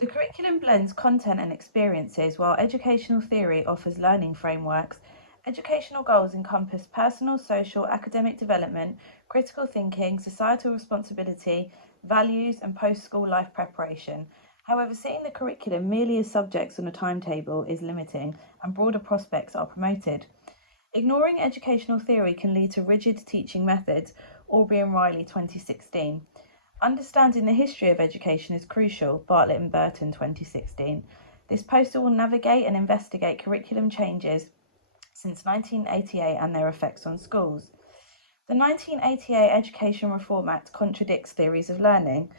The curriculum blends content and experiences, while educational theory offers learning frameworks. Educational goals encompass personal, social, academic development, critical thinking, societal responsibility, values, and post school life preparation. However, seeing the curriculum merely as subjects on a timetable is limiting, and broader prospects are promoted. Ignoring educational theory can lead to rigid teaching methods, Aubrey and Riley 2016. Understanding the history of education is crucial, Bartlett and Burton 2016. This poster will navigate and investigate curriculum changes since 1988 and their effects on schools. The 1988 Education Reform Act contradicts theories of learning.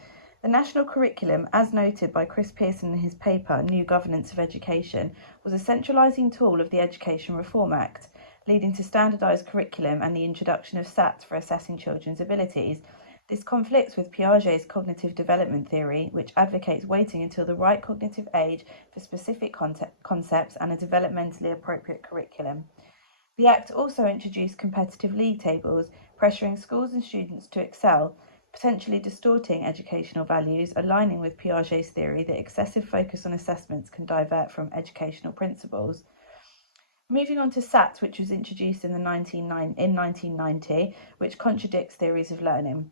The national curriculum, as noted by Chris Pearson in his paper New Governance of Education, was a centralising tool of the Education Reform Act, leading to standardised curriculum and the introduction of SATs for assessing children's abilities. This conflicts with Piaget's cognitive development theory, which advocates waiting until the right cognitive age for specific concepts and a developmentally appropriate curriculum. The Act also introduced competitive league tables, pressuring schools and students to excel, potentially distorting educational values, aligning with Piaget's theory that excessive focus on assessments can divert from educational principles. Moving on to SATs, which was introduced in 1990, which contradicts theories of learning.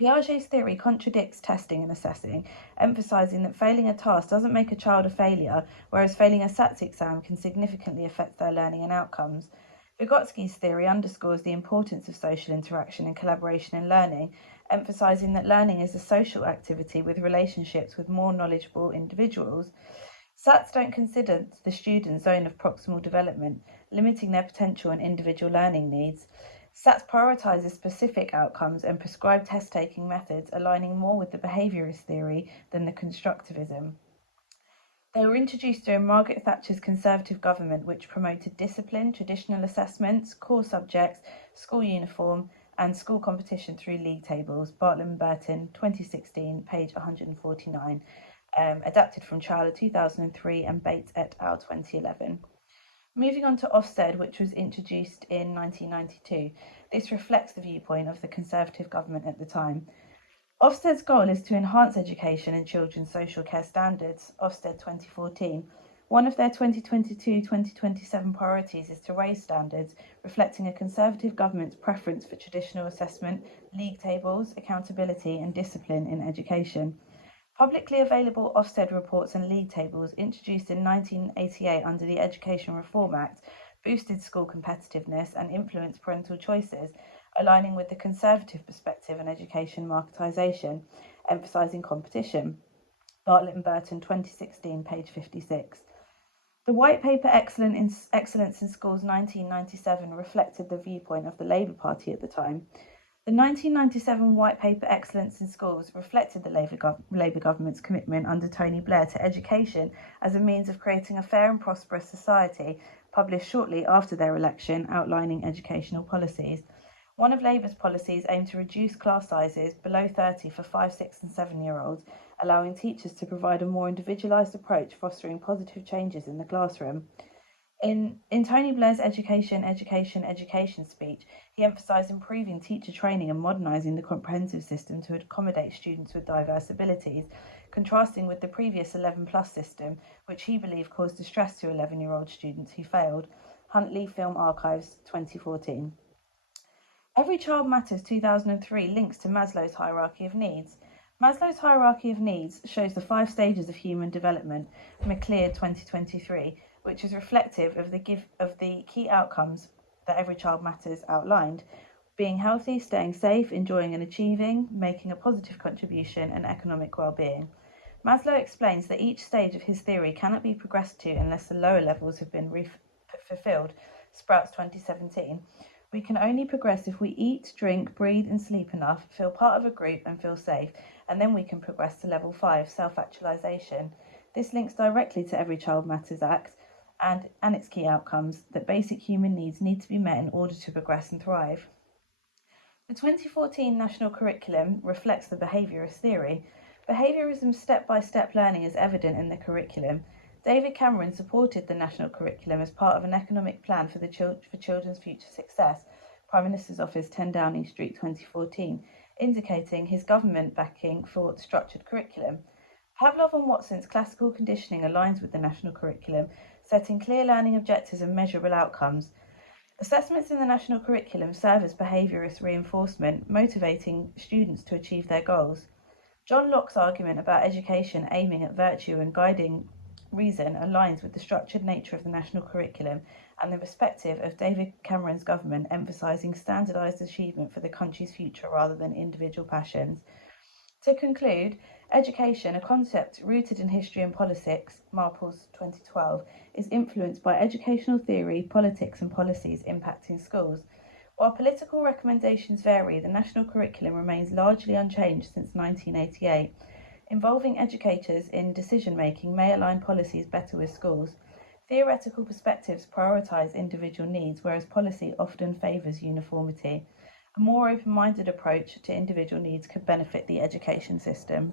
Piaget's theory contradicts testing and assessing, emphasising that failing a task doesn't make a child a failure, whereas failing a SATs exam can significantly affect their learning and outcomes. Vygotsky's theory underscores the importance of social interaction and collaboration in learning, emphasising that learning is a social activity with relationships with more knowledgeable individuals. SATs don't consider the student's zone of proximal development, limiting their potential and individual learning needs. SATs prioritises specific outcomes and prescribe test-taking methods, aligning more with the behaviourist theory than the constructivism. They were introduced during Margaret Thatcher's Conservative government, which promoted discipline, traditional assessments, core subjects, school uniform, and school competition through league tables. Bartlett and Burton, 2016, page 149. Adapted from Charlotte 2003 and Bates et al. 2011. Moving on to Ofsted, which was introduced in 1992. This reflects the viewpoint of the Conservative government at the time. Ofsted's goal is to enhance education and children's social care standards, Ofsted 2014. One of their 2022-2027 priorities is to raise standards, reflecting a Conservative government's preference for traditional assessment, league tables, accountability and discipline in education. Publicly available Ofsted reports and league tables introduced in 1988 under the Education Reform Act boosted school competitiveness and influenced parental choices, aligning with the Conservative perspective on education marketisation, emphasising competition. Bartlett and Burton, 2016, page 56. The White Paper Excellence in Schools 1997 reflected the viewpoint of the Labour Party at the time. The 1997 White Paper Excellence in Schools reflected the Labour government's commitment under Tony Blair to education as a means of creating a fair and prosperous society, published shortly after their election, outlining educational policies. One of Labour's policies aimed to reduce class sizes below 30 for 5, 6 and 7-year-olds, allowing teachers to provide a more individualised approach, fostering positive changes in the classroom. In Tony Blair's education speech, he emphasised improving teacher training and modernising the comprehensive system to accommodate students with diverse abilities, contrasting with the previous 11+ system, which he believed caused distress to 11-year-old students who failed. Huntley Film Archives, 2014. Every Child Matters 2003 links to Maslow's hierarchy of needs. Maslow's hierarchy of needs shows the 5 stages of human development, McLeod 2023, which is reflective of the key outcomes that Every Child Matters outlined: being healthy, staying safe, enjoying and achieving, making a positive contribution, and economic well-being. Maslow explains that each stage of his theory cannot be progressed to unless the lower levels have been fulfilled. Sprouts 2017. We can only progress if we eat, drink, breathe and sleep enough, feel part of a group and feel safe, and then we can progress to level 5, self-actualization. This links directly to Every Child Matters Act and its key outcomes, that basic human needs need to be met in order to progress and thrive. The 2014 national curriculum reflects the behaviourist theory. Behaviourism's step-by-step learning is evident in the curriculum. David Cameron supported the national curriculum as part of an economic plan for children's future success, Prime Minister's Office, 10 Downing Street, 2014, indicating his government backing for the structured curriculum. Pavlov and Watson's classical conditioning aligns with the national curriculum, setting clear learning objectives and measurable outcomes. Assessments in the national curriculum serve as behaviourist reinforcement, motivating students to achieve their goals. John Locke's argument about education aiming at virtue and guiding reason aligns with the structured nature of the national curriculum and the perspective of David Cameron's government, emphasising standardised achievement for the country's future rather than individual passions. To conclude, education, a concept rooted in history and politics, Marples 2012, is influenced by educational theory, politics, and policies impacting schools. While political recommendations vary, the national curriculum remains largely unchanged since 1988. Involving educators in decision making may align policies better with schools. Theoretical perspectives prioritise individual needs, whereas policy often favours uniformity. A more open minded approach to individual needs could benefit the education system.